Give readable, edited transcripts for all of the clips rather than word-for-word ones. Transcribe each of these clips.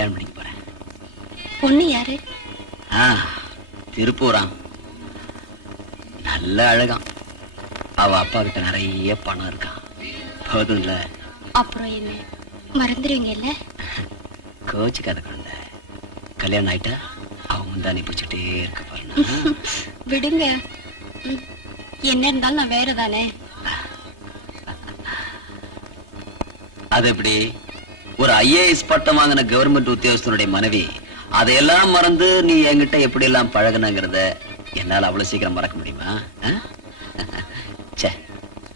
கல்யாணம் பண்ணிக்க போறேன். பொண்ணு யாரு? திருப்பூராம். நல்ல அழகாம். அவ அப்பா கிட்ட நிறைய பணம் இருக்கான். போதும்ல. அப்புறம் என்ன மறந்துடுவீங்க இல்ல? கோச்சுக்காத குழந்தை. கல்யாணம் ஆயிட்டா அவன் முந்தானி பிடிச்சிட்டே இருக்க போறேன். விடுங்க. என்ன இருந்தாலும் நான் வேற தானே. அது எப்படி? ஒரு IAS பட்டம் வாங்கின கவர்மெண்ட் உத்தியோகஸ்தனுடைய மனைவி அதையெல்லாம் மறந்து நீ என்கிட்ட எப்படி எல்லாம் பழகுனங்கிறத என்னால அவ்வளவு சீக்கிரம் மறக்க முடியுமா?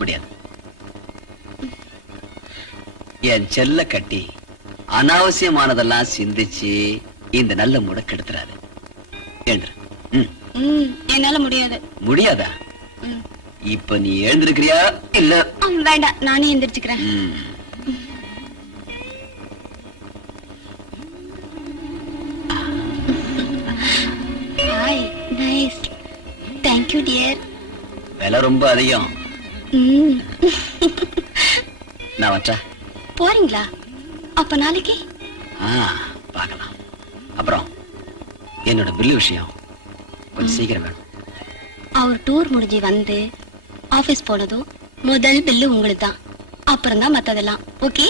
முடியாது. என் செல்ல கட்டி அனாவசியமானதெல்லாம் சிந்திச்சு இந்த நல்ல முடக்கெடுத்துறாரு. என்னால முடியாது. முடியாதா? இப்ப நீ எழுந்திருக்கிறியா இல்ல? வேண்டாம், நானே எந்திரிச்சுக்கிறேன். Nice. Thank you, dear. விலை ரொம்ப அதிகம். நான் வச்சா போறீங்களா? அப்ப நாளைக்கு பார்க்கலாம். அப்புறம் என்னோட பில்லு விஷயம் கொஞ்சம் சீக்கிரம் வேணும். அவர் டூர் முடிஞ்சு வந்து ஆபீஸ் போனதும் முதல் பில்லு உங்களுக்கு தான். அப்புறம் தான் மத்ததெல்லாம். ஓகே?